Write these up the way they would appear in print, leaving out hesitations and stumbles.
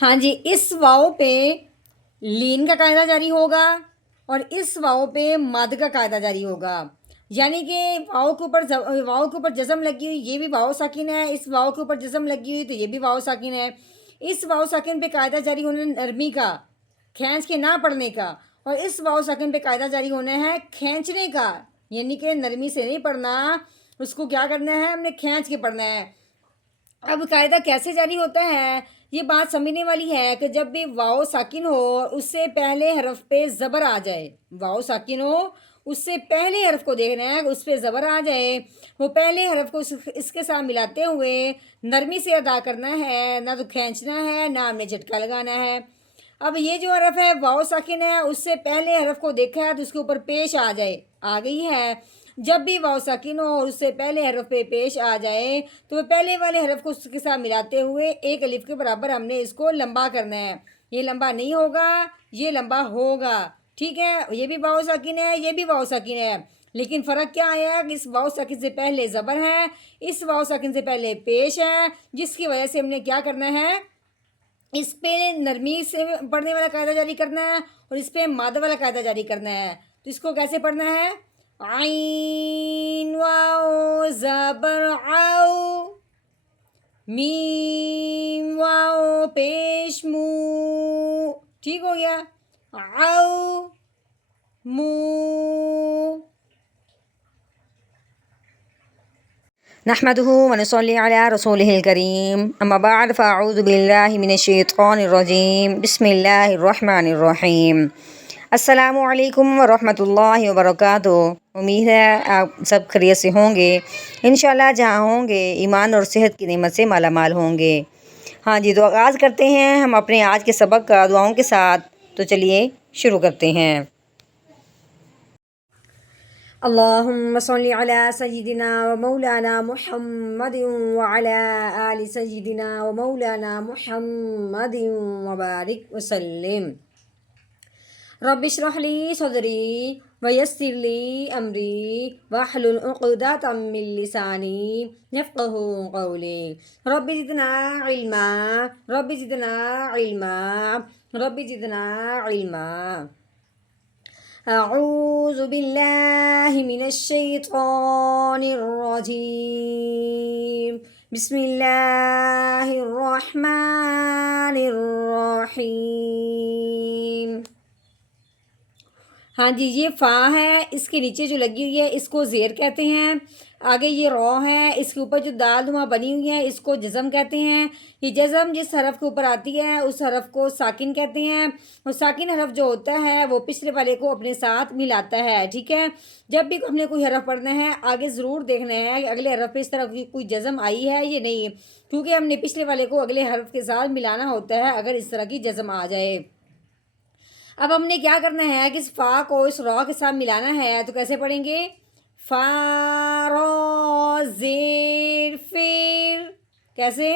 ہاں جی، اس واؤ پہ لین کا قاعدہ جاری ہوگا اور اس واؤ پہ مد کا قاعدہ جاری ہوگا، یعنی کہ واؤ کے اوپر جزم لگی ہوئی یہ بھی واؤ ساکن ہے، اس واؤ کے اوپر جزم لگی ہوئی تو یہ بھی واؤ ساکن ہے۔ اس واؤ ساکن پہ قاعدہ جاری ہونا ہے نرمی کا، کھینچ کے نہ پڑھنے کا، اور اس واؤ ساکن پہ قاعدہ جاری ہونا ہے کھینچنے کا، یعنی کہ نرمی سے نہیں پڑھنا، اس کو کیا کرنا ہے، ہم نے کھینچ کے پڑھنا ہے۔ اب قاعدہ کیسے جاری ہوتا ہے، یہ بات سمجھنے والی ہے کہ جب بھی واؤ ساکن ہو اس سے پہلے حرف پہ زبر آ جائے، واؤ ساکن ہو اس سے پہلے حرف کو دیکھنا ہے، اس پہ زبر آ جائے، وہ پہلے حرف کو اس کے ساتھ ملاتے ہوئے نرمی سے ادا کرنا ہے، نہ تو کھینچنا ہے نہ ہم نے جھٹکا لگانا ہے۔ اب یہ جو حرف ہے واؤ ساکن ہے، اس سے پہلے حرف کو دیکھا ہے تو اس کے اوپر پیش آ جائے، آ گئی ہے۔ جب بھی واؤ ساکن ہو اور اس سے پہلے حرف پہ پیش آ جائے تو وہ پہلے والے حرف کو اس کے ساتھ ملاتے ہوئے ایک الف کے برابر ہم نے اس کو لمبا کرنا ہے۔ یہ لمبا نہیں ہوگا، یہ لمبا ہوگا، ٹھیک ہے۔ یہ بھی واؤ ساکن ہے، یہ بھی واؤ ساکن ہے، لیکن فرق کیا آیا کہ اس واؤ ساکن سے پہلے زبر ہے، اس واؤ ساکن سے پہلے پیش ہے، جس کی وجہ سے ہم نے کیا کرنا ہے، اس پہ نرمی سے پڑھنے والا قاعدہ جاری کرنا ہے اور اس پہ مادہ والا قاعدہ جاری کرنا ہے۔ تو اس کو کیسے پڑھنا ہے، عین واؤ زبر آؤ، میم واؤ پیش مو، ٹھیک ہو گیا، آؤ مو۔ نحمده ونصلي على رسوله الكريم، اما بعد فاعوذ باللہ من الشیطان الرجیم، بسم اللہ الرحمن الرحیم۔ السلام علیکم ورحمۃ اللہ وبرکاتہ۔ امید ہے آپ سب خیریت سے ہوں گے، انشاءاللہ جہاں ہوں گے ایمان اور صحت کی نعمت سے مالا مال ہوں گے۔ ہاں جی، تو آغاز کرتے ہیں ہم اپنے آج کے سبق کا دعاؤں کے ساتھ، تو چلیے شروع کرتے ہیں۔ اللہم صلی علی سیدنا و مولانا محمد وعلی آل سیدنا و مولانا محمد وبارک وسلم۔ رب اشرح لی صدری ویسر لی امری واحلل عقدۃ من لسانی یفقہوا قولی۔ رب زدنا علما، رب زدنا علما، رب زدنا علما۔ اعوذ باللہ من الشیطان الرجیم، بسم اللہ الرحمن الرحیم۔ ہاں جی، یہ فا ہے، اس کے نیچے جو لگی ہوئی ہے اس کو زیر کہتے ہیں۔ آگے یہ رو ہے، اس کے اوپر جو دال نما بنی ہوئی ہے اس کو جزم کہتے ہیں۔ یہ جزم جس حرف کے اوپر آتی ہے اس حرف کو ساکن کہتے ہیں، اور ساکن حرف جو ہوتا ہے وہ پچھلے والے کو اپنے ساتھ ملاتا ہے، ٹھیک ہے۔ جب بھی ہم نے کوئی حرف پڑھنا ہے آگے ضرور دیکھنا ہے کہ اگلے حرف پہ اس طرح کی کوئی جزم آئی ہے یہ نہیں، کیونکہ ہم نے پچھلے والے کو اگلے حرف کے ساتھ ملانا ہوتا ہے اگر اس طرح کی جزم آ جائے۔ اب ہم نے کیا کرنا ہے کہ اس فا کو اس را کے ساتھ ملانا ہے، تو کیسے پڑھیں گے، فا را زیر فیر، کیسے،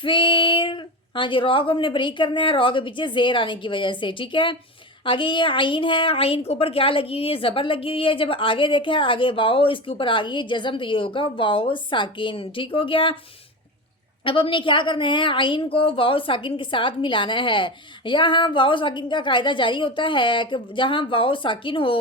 فیر۔ ہاں جی، را کو ہم نے بریک کرنا ہے، را کے پیچھے زیر آنے کی وجہ سے، ٹھیک ہے۔ آگے یہ عین ہے، عین کے اوپر کیا لگی ہوئی ہے، زبر لگی ہوئی ہے۔ جب آگے دیکھا ہے آگے واؤ اس کے اوپر آ گئی ہے جزم، تو یہ ہوگا واؤ ساکن، ٹھیک ہو گیا۔ اب ہم نے کیا کرنا ہے، عین کو واؤ ساکن کے ساتھ ملانا ہے۔ یہاں واؤ ساکن کا قاعدہ جاری ہوتا ہے کہ جہاں واؤ ساکن ہو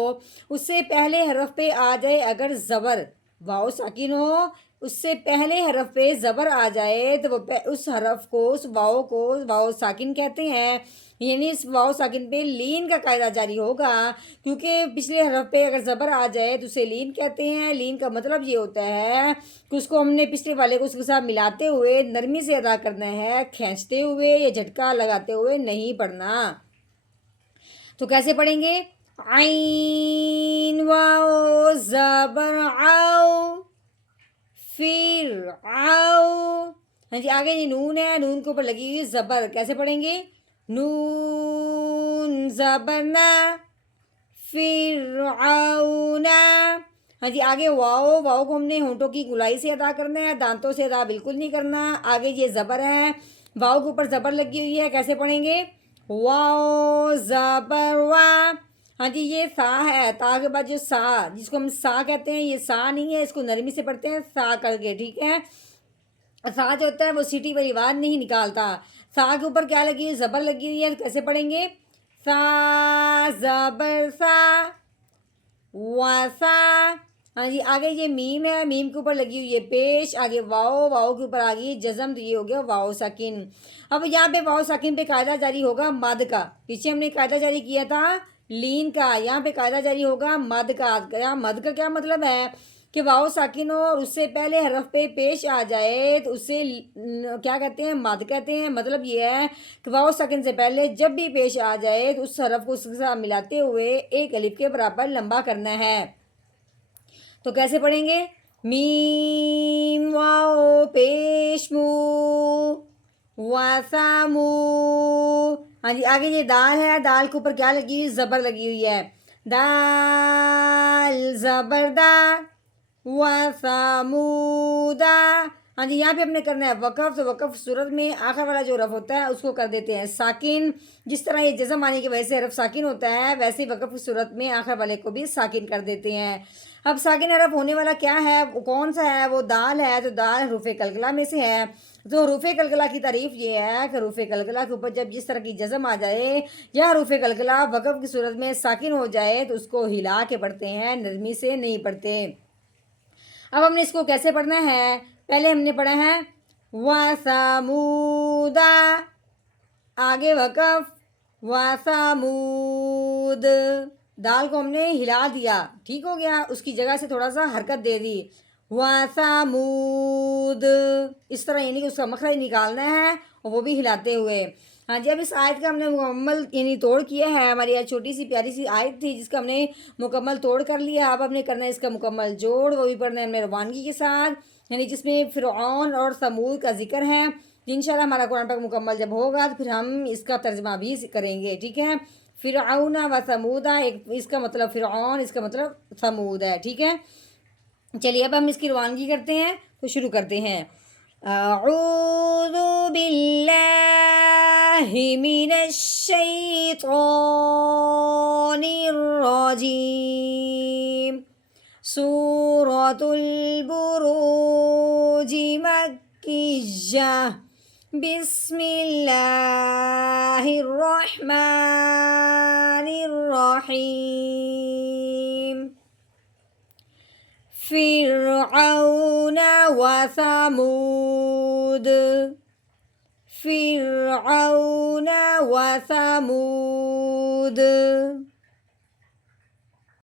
اس سے پہلے حرف پہ آ جائے اگر زبر، واؤ ساکن ہو اس سے پہلے حرف پہ زبر آ جائے تو وہ اس حرف کو، اس واؤ کو واؤ ساکن کہتے ہیں، یعنی اس واؤ ساکن پہ لین کا قاعدہ جاری ہوگا، کیونکہ پچھلے حرف پہ اگر زبر آ جائے تو اسے لین کہتے ہیں۔ لین کا مطلب یہ ہوتا ہے کہ اس کو ہم نے پچھلے والے کو اس کے ساتھ ملاتے ہوئے نرمی سے ادا کرنا ہے، کھینچتے ہوئے یا جھٹکا لگاتے ہوئے نہیں پڑھنا۔ تو کیسے پڑھیں گے، عین واؤ زبر آؤ، پھر آؤ۔ ہاں جی، آگے یہ نون ہے، نون کے اوپر لگی ہوئی زبر، کیسے پڑھیں گے، نون زبر نا، فرعون۔ ہاں جی، آگے واؤ، واؤ کو ہم نے ہونٹوں کی گلائی سے ادا کرنا ہے، دانتوں سے ادا بالکل نہیں کرنا۔ آگے یہ زبر ہے، واؤ کے اوپر زبر لگی ہوئی ہے، کیسے پڑھیں گے، واؤ زبر وا۔ ہاں جی، یہ سا ہے، تا کے بعد جو سا جس کو ہم سا کہتے ہیں، یہ سا نہیں ہے، اس کو نرمی سے پڑھتے ہیں سا کر کے، ٹھیک ہے۔ سا جو ہوتا ہے وہ سیٹی والی آواز نہیں نکالتا. سا کے اوپر کیا لگی ہوئی؟ زبر لگی ہوئی ہے. تو کیسے پڑھیں گے؟ سا زبر سا واسا. ہاں جی. آگے یہ میم ہے، میم کے اوپر لگی ہوئی ہے پیش. آگے واؤ، واؤ کے اوپر آ گئی جزم، تو یہ ہو گیا واؤ ساکن. اب یہاں پہ واؤ ساکن پہ قاعدہ جاری ہوگا مد کا. پیچھے ہم نے قاعدہ جاری کیا تھا لین کا، یہاں پہ قاعدہ جاری ہوگا مد کا. مد کا کیا مطلب ہے کہ واؤ ساکن ہو اور اس سے پہلے حرف پہ پیش آ جائے تو اسے کیا کہتے ہیں؟ مد کہتے ہیں. مطلب یہ ہے کہ واؤ ساکن سے پہلے جب بھی پیش آ جائے تو اس حرف کو اس کے ساتھ ملاتے ہوئے ایک الف کے برابر لمبا کرنا ہے. تو کیسے پڑھیں گے؟ میم واؤ پیش مو واسامو. ہاں جی. آگے یہ دال ہے، دال کے اوپر کیا لگی ہوئی؟ زبر لگی ہوئی ہے. دال زبردہ وسمودا. ہاں جی. یہاں پہ ہم نے کرنا ہے وقف. تو وقف صورت میں آخر والا جو رف ہوتا ہے اس کو کر دیتے ہیں ساکن. جس طرح یہ جزم آنے کی وجہ سے حرف ساکن ہوتا ہے، ویسے وقف کی صورت میں آخر والے کو بھی ساکن کر دیتے ہیں. اب ساکن حرف ہونے والا کیا ہے؟ وہ کون سا ہے؟ وہ دال ہے. تو دال حروف قلقلہ میں سے ہے. تو حروف قلقلہ کی تعریف یہ ہے کہ حروف قلقلہ کے اوپر جب جس طرح کی جزم آ جائے یا حروف قلقلہ وقف کی صورت میں ساکن ہو جائے تو اس کو ہلا کے پڑھتے ہیں، نرمی سے نہیں پڑھتے. اب ہم نے اس کو کیسے پڑھنا ہے؟ پہلے ہم نے پڑھا ہے وَثَمُودَ، آگے وقف وَثَمُود. دال کو ہم نے ہلا دیا، ٹھیک ہو گیا. اس کی جگہ سے تھوڑا سا حرکت دے دی. وَثَمُود اس طرح، یعنی کہ اس کا مخرج نکالنا ہے اور وہ بھی ہلاتے ہوئے. ہاں جی. اب اس آیت کا ہم نے مکمل یعنی توڑ کیا ہے. ہماری یہ چھوٹی سی پیاری سی آیت تھی جس کا ہم نے مکمل توڑ کر لیا. اب ہم نے کرنا ہے اس کا مکمل جوڑ، وہ بھی پڑھنا ہے ہم نے روانگی کے ساتھ، یعنی جس میں فرعون اور ثمود کا ذکر ہے. انشاءاللہ ہمارا قرآن پاک مکمل جب ہوگا تو پھر ہم اس کا ترجمہ بھی کریں گے. ٹھیک ہے. فرعون و ثمود، ایک اس کا مطلب فرعون، اس کا مطلب ثمود ہے. ٹھیک ہے. چلیے اب ہم اس کی روانگی کرتے ہیں، تو شروع کرتے ہیں. اعوذ باللہ من الشیطان الرجیم. سورۃ البروج مکیہ. بسم اللہ الرحمن الرحیم. فرعون وثمود. فرعون وثمود.